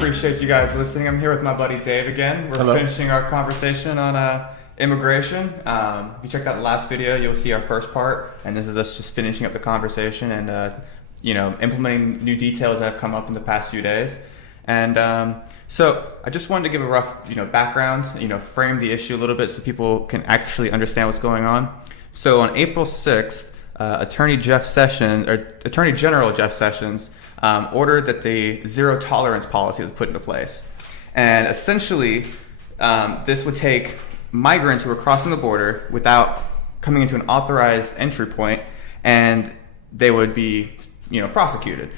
appreciate you guys listening. I'm here with my buddy Dave again. We're Hello. finishing our conversation on immigration. If you checked out the last video, you'll see our first part, and this is us just finishing up the conversation and implementing new details that have come up in the past few days. And so I just wanted to give a rough background, frame the issue a little bit so people can actually understand what's going on. So on April 6th, Attorney General Jeff Sessions ordered that the zero tolerance policy was put into place. And essentially, this would take migrants who are crossing the border without coming into an authorized entry point, and they would be, prosecuted.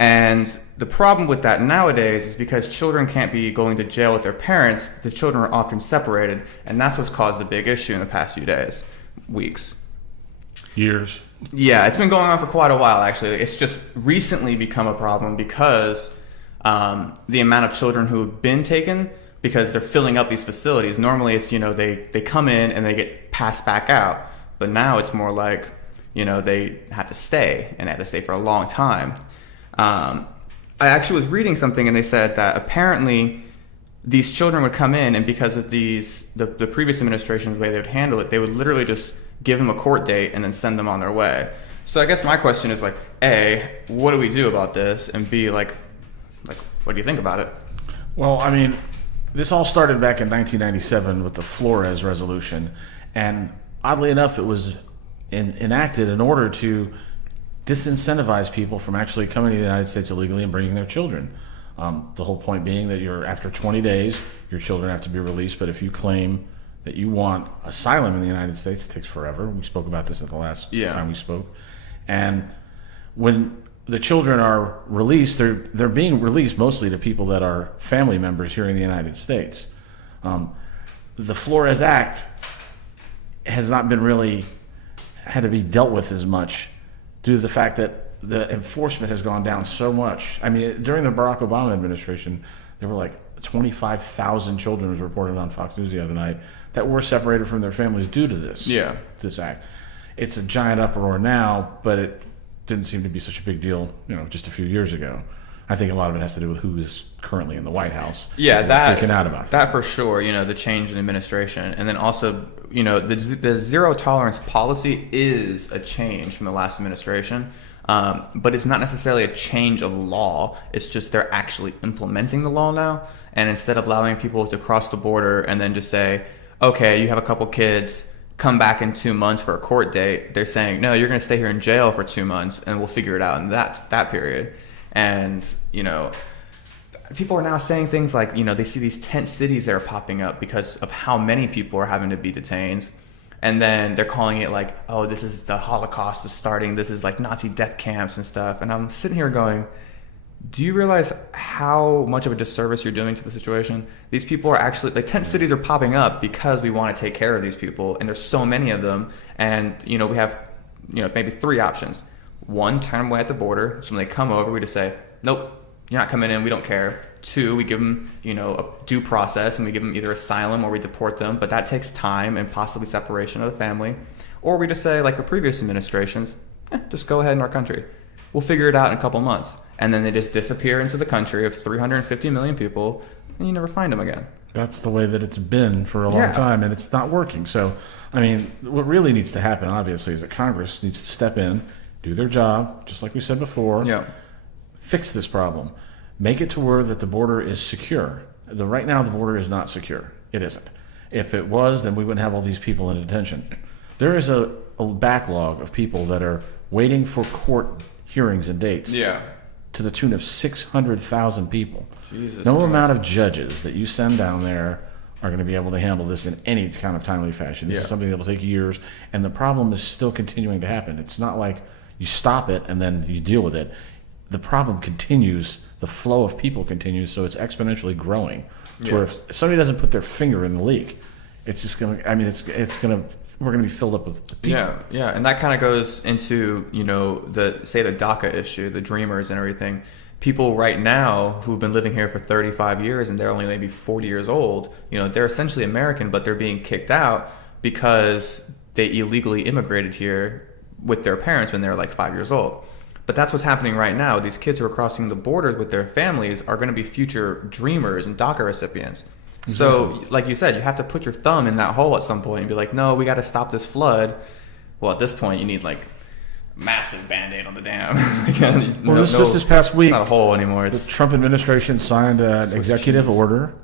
And the problem with that nowadays is because children can't be going to jail with their parents, the children are often separated, and that's what's caused a big issue in the past few days, weeks. Years. Yeah, it's been going on for quite a while, actually. It's just recently become a problem because the amount of children who have been taken, because they're filling up these facilities. Normally it's, they come in and they get passed back out. But now it's more like, they have to stay, and they have to stay for a long time. I actually was reading something, and they said that apparently these children would come in, and because of the previous administration's way they would handle it, they would literally just give them a court date and then send them on their way. So I guess my question is A, what do we do about this? And B, what do you think about it? Well, this all started back in 1997 with the Flores resolution, and oddly enough, it was enacted in order to disincentivize people from actually coming to the United States illegally and bringing their children. The whole point being that after 20 days, your children have to be released, but if you claim that you want asylum in the United States, it takes forever. We spoke about this at the last time we spoke. And when the children are released, they're being released mostly to people that are family members here in the United States. The Flores Act has not been really had to be dealt with as much due to the fact that the enforcement has gone down so much. During the Barack Obama administration, there were 25,000 children, was reported on Fox News the other night, that were separated from their families due to this act. It's a giant uproar now, but it didn't seem to be such a big deal, just a few years ago. I think a lot of it has to do with who is currently in the White House. Yeah, freaking out about that for sure. The change in administration, and then also, the zero tolerance policy is a change from the last administration. But it's not necessarily a change of law. It's just they're actually implementing the law now. And instead of allowing people to cross the border and then just say, okay, you have a couple kids, come back in 2 months for a court date, they're saying, no, you're going to stay here in jail for 2 months and we'll figure it out in that period. And, people are now saying things like, they see these tent cities that are popping up because of how many people are having to be detained. And then they're calling it oh, this is the Holocaust is starting. This is Nazi death camps and stuff. And I'm sitting here going, do you realize how much of a disservice you're doing to the situation? These people are actually, tent cities are popping up because we want to take care of these people. And there's so many of them. And, we have, maybe 3 options. 1, turn them away at the border. So when they come over, we just say, nope, you're not coming in. We don't care. 2, we give them, a due process, and we give them either asylum or we deport them, but that takes time and possibly separation of the family. Or we just say, like the previous administrations, just go ahead in our country. We'll figure it out in a couple months. And then they just disappear into the country of 350 million people, and you never find them again. That's the way that it's been for a long time, and it's not working. So, what really needs to happen, obviously, is that Congress needs to step in, do their job, just like we said before, fix this problem. Make it to where that the border is secure. Right now, the border is not secure. It isn't. If it was, then we wouldn't have all these people in detention. There is a backlog of people that are waiting for court hearings and dates to the tune of 600,000 people. Jesus no Christ. Amount of judges that you send down there are going to be able to handle this in any kind of timely fashion. This is something that will take years, and the problem is still continuing to happen. It's not like you stop it and then you deal with it. The problem continues. The flow of people continues, so it's exponentially growing. Where if somebody doesn't put their finger in the leak, it's just going to, we're going to be filled up with people. Yeah, and that kind of goes into, the DACA issue, the Dreamers and everything. People right now who've been living here for 35 years and they're only maybe 40 years old, they're essentially American, but they're being kicked out because they illegally immigrated here with their parents when they were 5 years old. But that's what's happening right now. These kids who are crossing the borders with their families are going to be future dreamers and DACA recipients. So, like you said, you have to put your thumb in that hole at some point and be like, no, we got to stop this flood. Well, at this point, you need like massive Band-Aid on the dam. Just this past week, it's not a hole anymore. The Trump administration signed an executive order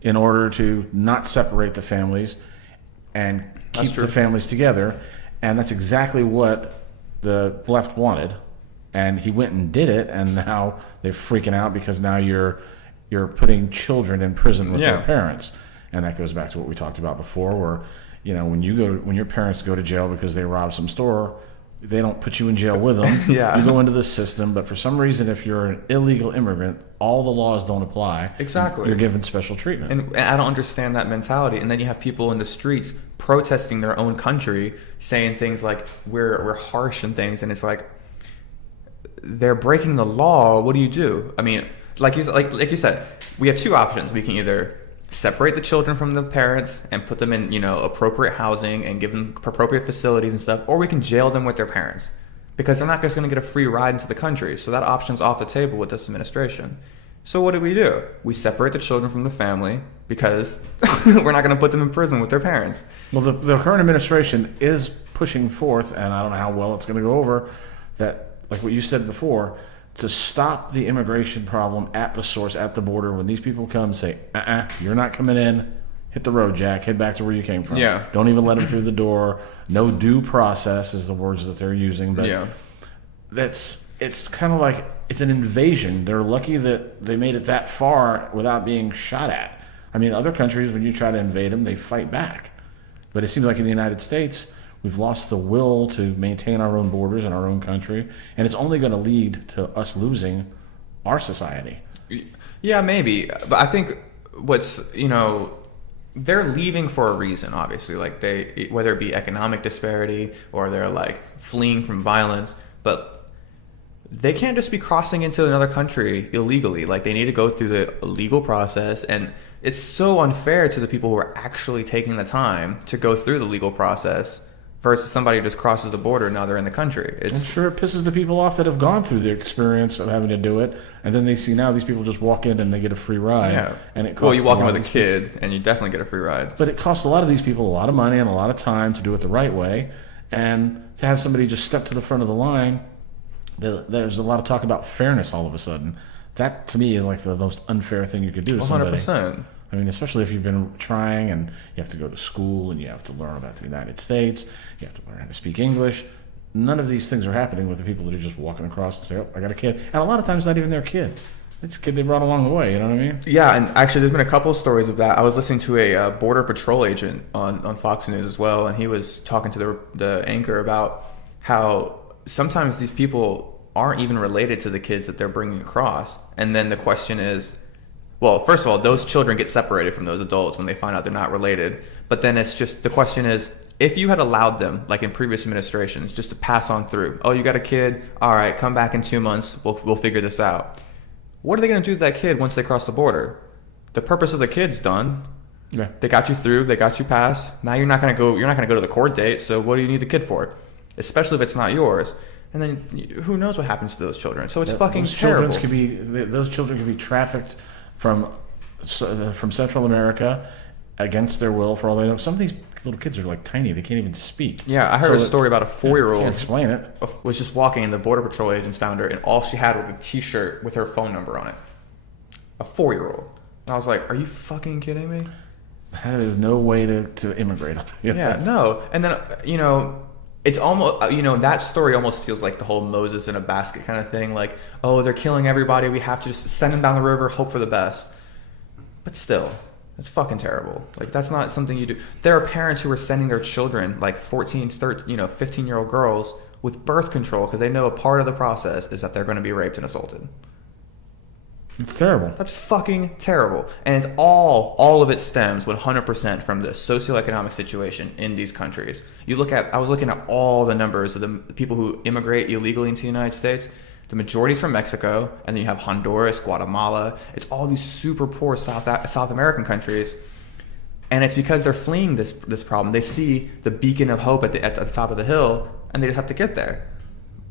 in order to not separate the families and keep the families together. And that's exactly what the left wanted. And he went and did it, and now they're freaking out because now you're putting children in prison with their parents. And that goes back to what we talked about before, where when your parents go to jail because they robbed some store, they don't put you in jail with them. You go into the system, but for some reason, if you're an illegal immigrant, all the laws don't apply. Exactly. You're given special treatment. And I don't understand that mentality. And then you have people in the streets protesting their own country, saying things like, we're harsh and things, and it's like, they're breaking the law. What do you do? I mean, like you said, we have two options. We can either separate the children from the parents and put them in, appropriate housing and give them appropriate facilities and stuff, or we can jail them with their parents because they're not just going to get a free ride into the country. So that option's off the table with this administration. So what do? We separate the children from the family because we're not going to put them in prison with their parents. Well, the current administration is pushing forth, and I don't know how well it's going to go over, that, like what you said before, to stop the immigration problem at the source, at the border. When these people come, say, you're not coming in. Hit the road, Jack. Head back to where you came from. Yeah. Don't even let them through the door. No due process is the words that they're using. But it's kind of like it's an invasion. They're lucky that they made it that far without being shot at. I mean, other countries, when you try to invade them, they fight back. But it seems like in the United States, we've lost the will to maintain our own borders and our own country, and it's only going to lead to us losing our society. Yeah, maybe. But I think they're leaving for a reason, obviously. Like whether it be economic disparity or they're like fleeing from violence, but they can't just be crossing into another country illegally. Like they need to go through the legal process, and it's so unfair to the people who are actually taking the time to go through the legal process versus somebody who just crosses the border and now they're in the country. I'm sure it pisses the people off that have gone through the experience of having to do it, and then they see now these people just walk in and they get a free ride. Yeah. And it costs well, you walk in with a kid and you definitely get a free ride. But it costs a lot of these people a lot of money and a lot of time to do it the right way, and to have somebody just step to the front of the line, there's a lot of talk about fairness all of a sudden. That to me is like the most unfair thing you could do to somebody. 100%. I mean, especially if you've been trying and you have to go to school and you have to learn about the United States, you have to learn how to speak English. None of these things are happening with the people that are just walking across and say, oh, I got a kid. And a lot of times not even their kid. It's a kid they brought along the way, you know what I mean? Yeah, and actually there's been a couple of stories of that. I was listening to a Border Patrol agent on Fox News as well, and he was talking to the anchor about how sometimes these people aren't even related to the kids that they're bringing across. And then the question is, well, first of all, those children get separated from those adults when they find out they're not related. But then it's just, the question is, if you had allowed them, like in previous administrations, just to pass on through, oh, you got a kid, all right, come back in 2 months, we'll figure this out. What are they going to do to that kid once they cross the border? The purpose of the kid's done. Yeah. They got you through, they got you passed. Now you're not going to go to the court date, so what do you need the kid for? Especially if it's not yours. And then who knows what happens to those children? So it's fucking terrible. Those children can be trafficked from Central America against their will for all they know. Some of these little kids are like tiny; they can't even speak. Yeah, I heard a story about a 4-year-old. Can't explain it. Was just walking, and the Border Patrol agents found her, and all she had was a T-shirt with her phone number on it. A 4-year-old. And I was like, "Are you fucking kidding me?" That is no way to immigrate. I'll tell you that. No. And then it's almost that story almost feels like the whole Moses in a basket kind of thing. Like, oh, they're killing everybody. We have to just send them down the river, hope for the best. But still, that's fucking terrible. Like, that's not something you do. There are parents who are sending their children, like 14, 13, 15-year-old girls, with birth control because they know a part of the process is that they're going to be raped and assaulted. It's terrible. That's fucking terrible. And it's all of it stems 100% from the socioeconomic situation in these countries. I was looking at all the numbers of the people who immigrate illegally into the United States. The majority is from Mexico, and then you have Honduras, Guatemala. It's all these super poor South American countries. And it's because they're fleeing this problem. They see the beacon of hope at the top of the hill, and they just have to get there.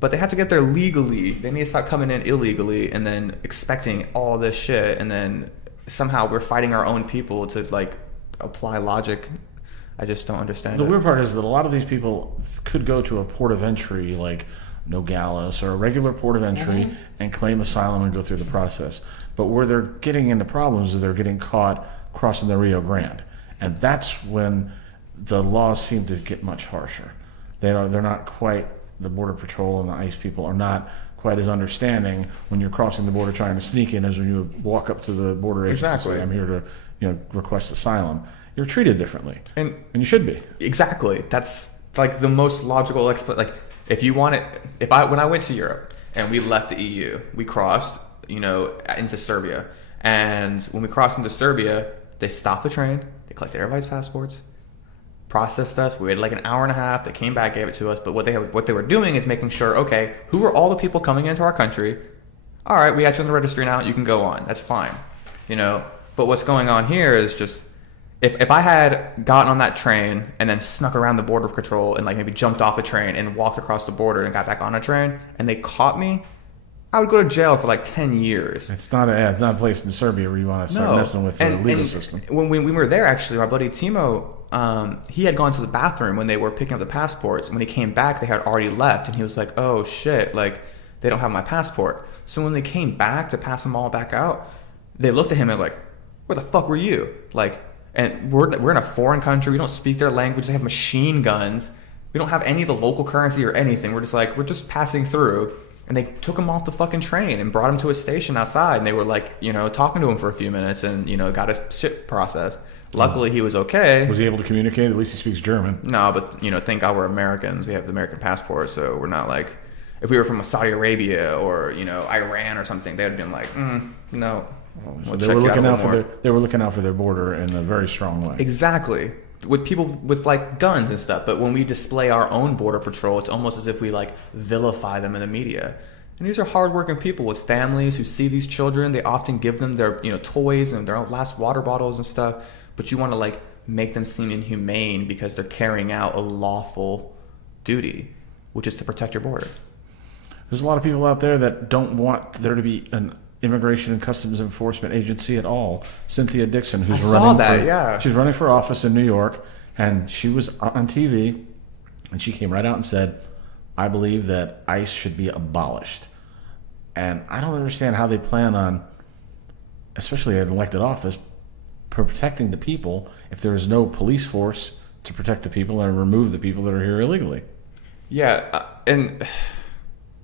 but they have to get there legally. They need to stop coming in illegally and then expecting all this shit, and then somehow we're fighting our own people to like apply logic. I just don't understand The it. weird part is that a lot of these people could go to a port of entry like Nogales or a regular port of entry and claim asylum and go through the process. But where they're getting into problems is they're getting caught crossing the Rio Grande. And that's when the laws seem to get much harsher. They're not quite, the Border Patrol and the ICE people are not quite as understanding when you're crossing the border trying to sneak in as when you walk up to the border agents and Exactly. say, I'm here to request asylum. You're treated differently. And you should be. Exactly. That's like the most logical like if you want it, when I went to Europe and we left the EU, we crossed, into Serbia. And when we crossed into Serbia, they stopped the train, they collected everybody's passports, processed us. We waited like an hour and a half. They came back, gave it to us. But what they were doing is making sure, okay, who are all the people coming into our country? All right, we got you on the registry now. You can go on. That's fine. But what's going on here is just, if I had gotten on that train and then snuck around the border patrol and like maybe jumped off a train and walked across the border and got back on a train and they caught me, I would go to jail for like 10 years. It's not a place in Serbia where you want to start messing with the legal system. When we were there, actually, my buddy Timo, he had gone to the bathroom when they were picking up the passports. When he came back, they had already left, and he was like, "Oh shit! Like they don't have my passport." So when they came back to pass them all back out, they looked at him and like, "Where the fuck were you?" Like, and we're in a foreign country. We don't speak their language. They have machine guns. We don't have any of the local currency or anything. We're just passing through. And they took him off the fucking train and brought him to a station outside. And they were like, talking to him for a few minutes and, got his shit processed. Luckily, he was okay. Was he able to communicate? At least he speaks German. No, but, thank God we're Americans. We have the American passport. So we're not like, if we were from Saudi Arabia or, Iran or something, they would have been like, no. So they were looking out for their border in a very strong way. Exactly. With people with like guns and stuff, but when we display our own border patrol, it's almost as if we like vilify them in the media. And these are hardworking people with families who see these children. They often give them their toys and their last water bottles and stuff. But you want to like make them seem inhumane because they're carrying out a lawful duty, which is to protect your border. There's a lot of people out there that don't want there to be an Immigration and Customs Enforcement Agency at all. Cynthia Dixon, who's she's running for office in New York, and she was on TV, and she came right out and said, "I believe that ICE should be abolished." And I don't understand how they plan on, especially at an elected office, protecting the people if there is no police force to protect the people and remove the people that are here illegally. Yeah, and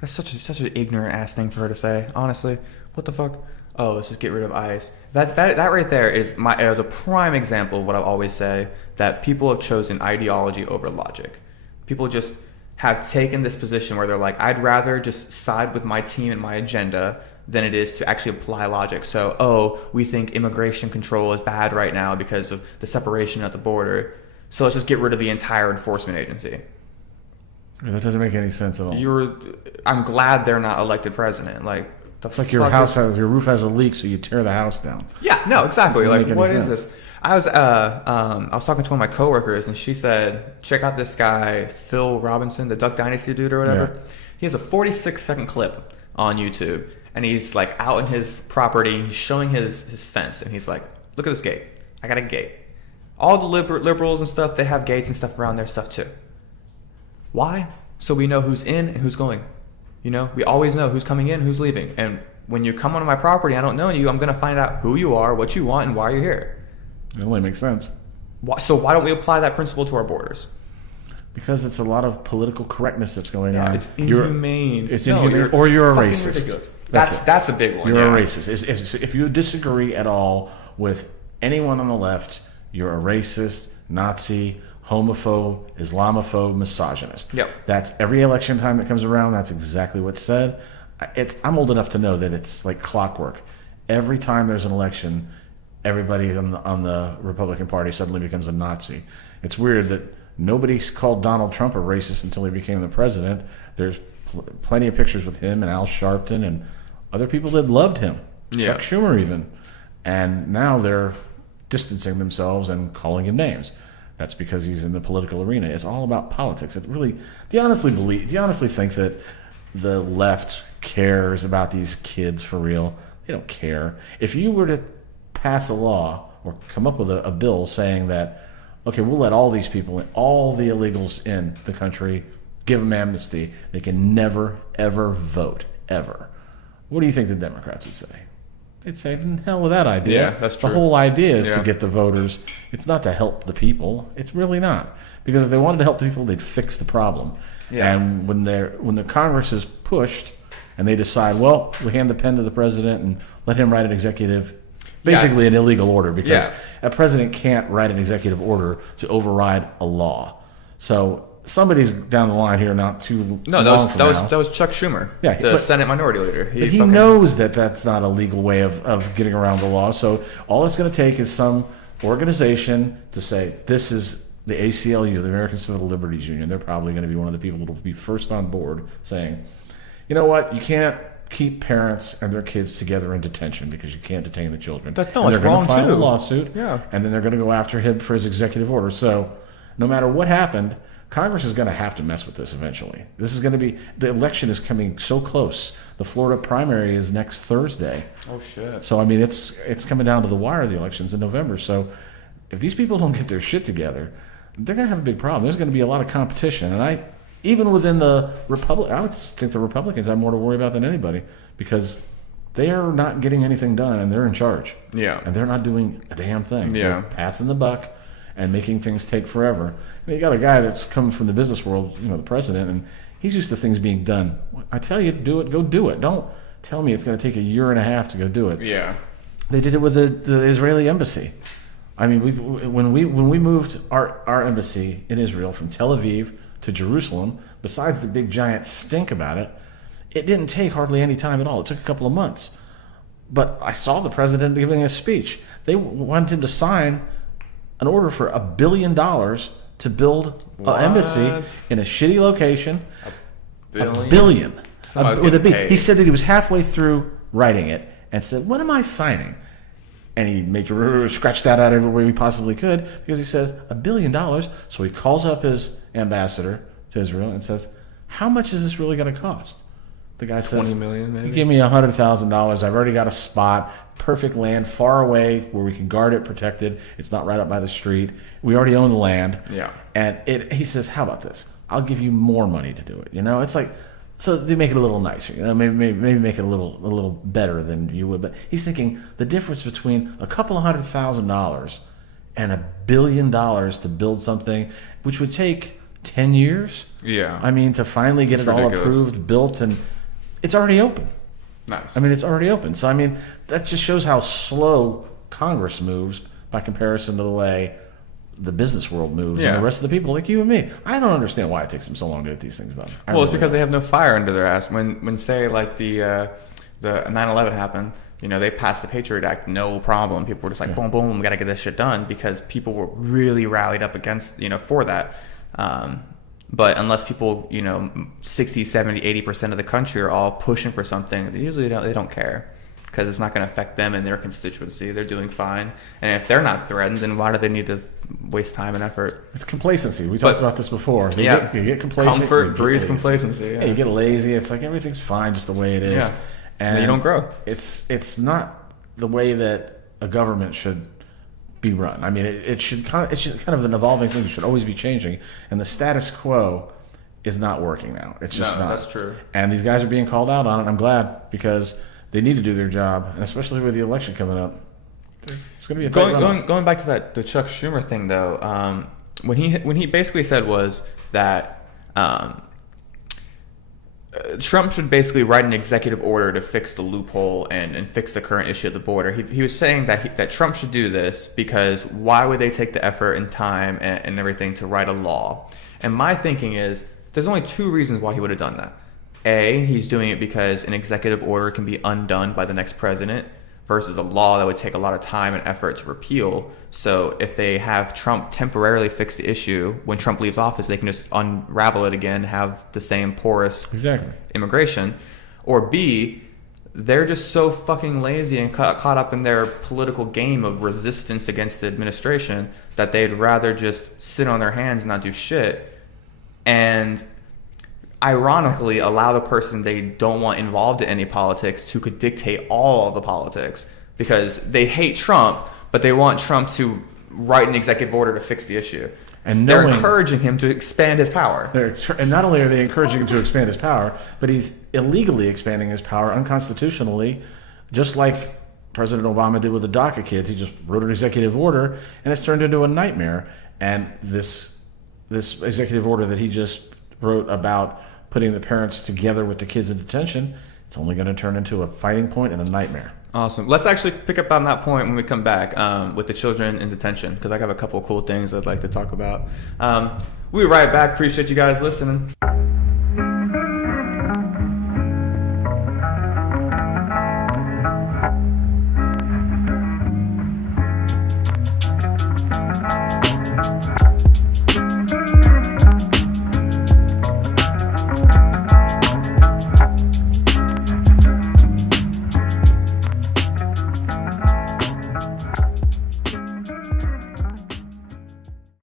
that's such an ignorant ass thing for her to say. Honestly, what the fuck? Oh, let's just get rid of ICE. That right there is a prime example of what I always say, that people have chosen ideology over logic. People just have taken this position where they're like, I'd rather just side with my team and my agenda than it is to actually apply logic. So, we think immigration control is bad right now because of the separation at the border. So let's just get rid of the entire enforcement agency. That doesn't make any sense at all. I'm glad they're not elected president. Like, it's like your roof has a leak, so you tear the house down. Yeah, no, exactly. Doesn't like, what is this? I was talking to one of my coworkers, and she said, check out this guy, Phil Robinson, the Duck Dynasty dude or whatever. Yeah. He has a 46-second clip on YouTube, and he's like out in his property, he's showing his fence, and he's like, look at this gate. I got a gate. All the liberals and stuff, they have gates and stuff around their stuff too. Why? So we know who's in and who's going. We always know who's coming in, who's leaving. And when you come onto my property, I don't know you, I'm going to find out who you are, what you want, and why you're here. It only makes sense. So why don't we apply that principle to our borders? Because it's a lot of political correctness that's going on. It's inhumane. You're a racist. Ridiculous. That's a big one. You're a racist. If you disagree at all with anyone on the left, you're a racist, Nazi, homophobe, Islamophobe, misogynist. Yep. That's every election time that comes around. That's exactly what's said. I'm old enough to know that it's like clockwork. Every time there's an election, everybody on the Republican Party suddenly becomes a Nazi. It's weird that nobody's called Donald Trump a racist until he became the president. There's plenty of pictures with him and Al Sharpton and other people that loved him. Yeah. Chuck Schumer even. And now they're distancing themselves and calling him names. That's because he's in the political arena. It's all about politics. Do you honestly think that the left cares about these kids for real. They don't care. If you were to pass a law or come up with a bill saying that, okay, we'll let all these people in, all the illegals in the country, give them amnesty, they can never, ever vote, ever. What do you think the Democrats would say? They'd say, hell with that idea. Yeah, that's true. The whole idea is Yeah. to get the voters. It's not to help the people. It's really not. Because if they wanted to help the people, they'd fix the problem. Yeah. And when the Congress is pushed and they decide, well, we hand the pen to the president and let him write an executive, basically an illegal order, because Yeah. a president can't write an executive order to override a law. So somebody's down the line here, not too No, long from now. that was Chuck Schumer, Yeah, the but- Senate Minority Leader. But he knows that that's not a legal way of getting around the law. So all it's going to take is some organization to say, this is the ACLU, the American Civil Liberties Union. They're probably going to be one of the people that will be first on board saying, you know what, you can't keep parents and their kids together in detention because you can't detain the children. That's and they're wrong, going to file too. a lawsuit, Yeah. and then they're going to go after him for his executive order. So no matter what happened, Congress is going to have to mess with this eventually. This is going to be, the election is coming so close. The Florida primary is next Thursday. Oh shit. So I mean, it's coming down to the wire. The elections in November. So if these people don't get their shit together, they're going to have a big problem. There's going to be a lot of competition, and even within the I would think the Republicans have more to worry about than anybody because they are not getting anything done, and they're in charge. Yeah. And they're not doing a damn thing. Yeah. They're passing the buck and making things take forever. And you got a guy that's coming from the business world, the president, and he's used to things being done. I tell you to do it, go do it. Don't tell me it's going to take a year and a half to go do it. Yeah. They did it with the Israeli embassy. I mean, when we moved our embassy in Israel from Tel Aviv to Jerusalem, besides the big giant stink about it, it didn't take hardly any time at all. It took a couple of months. But I saw the president giving a speech. They wanted him to sign an order for $1 billion to build an embassy in a shitty location. $1 billion. Somebody's With a getting B. paid. He said that he was halfway through writing it and said, "What am I signing?" And he made scratch that out every way he possibly could because he says $1 billion. So he calls up his ambassador to Israel and says, "How much is this really going to cost?" The guy says, 20 million, maybe? "You give me $100,000. I've already got a spot, perfect land, far away where we can guard it, protected. It's not right up by the street. We already own the land." Yeah. And he says, "How about this? I'll give you more money to do it." It's like, so they make it a little nicer. Maybe make it a little better than you would. But he's thinking the difference between a couple of $100,000 and $1 billion to build something, which would take 10 years. Yeah. I mean, to finally get It's it all ridiculous. approved, built, and it's already open. Nice. I mean, it's already open. So, I mean, that just shows how slow Congress moves by comparison to the way the business world moves Yeah. and the rest of the people like you and me. I don't understand why it takes them so long to get these things done. Well, it's because they have no fire under their ass. When say like the 9/11 happened, they passed the Patriot Act, no problem. People were just like, boom, boom, we got to get this shit done because people were really rallied up against, for that. But unless people, 60, 70, 80% of the country are all pushing for something, they don't care because it's not going to affect them and their constituency. They're doing fine. And if they're not threatened, then why do they need to waste time and effort? It's complacency. We talked about this before. You get complacent. Comfort breeds complacency. Yeah, you get lazy. It's like everything's fine just the way it is. Yeah. And you don't grow. It's not the way that a government should be run. I mean, it's kind of an evolving thing. It should always be changing. And the status quo is not working now. It's just not. That's true. And these guys are being called out on it. I'm glad because they need to do their job, and especially with the election coming up. It's going to be a tight run. Going back to the Chuck Schumer thing though, when he basically said was that Trump should basically write an executive order to fix the loophole and fix the current issue at the border. He was saying that Trump should do this because why would they take the effort and time and everything to write a law? And my thinking is there's only two reasons why he would have done that. A, he's doing it because an executive order can be undone by the next president versus a law that would take a lot of time and effort to repeal. So if they have Trump temporarily fix the issue, when Trump leaves office, they can just unravel it again, have the same porous immigration. Or B, they're just so fucking lazy and caught up in their political game of resistance against the administration that they'd rather just sit on their hands and not do shit. And ironically allow the person they don't want involved in any politics to could dictate all of the politics, because they hate Trump, but they want Trump to write an executive order to fix the issue. And they're encouraging him to expand his power. And not only are they encouraging him to expand his power, but he's illegally expanding his power unconstitutionally, just like President Obama did with the DACA kids. He just wrote an executive order, and it's turned into a nightmare. And this executive order that he just wrote about putting the parents together with the kids in detention, it's only going to turn into a fighting point and a nightmare. Awesome. Let's actually pick up on that point when we come back with the children in detention, because I have a couple of cool things I'd like to talk about. We'll be right back. Appreciate you guys listening.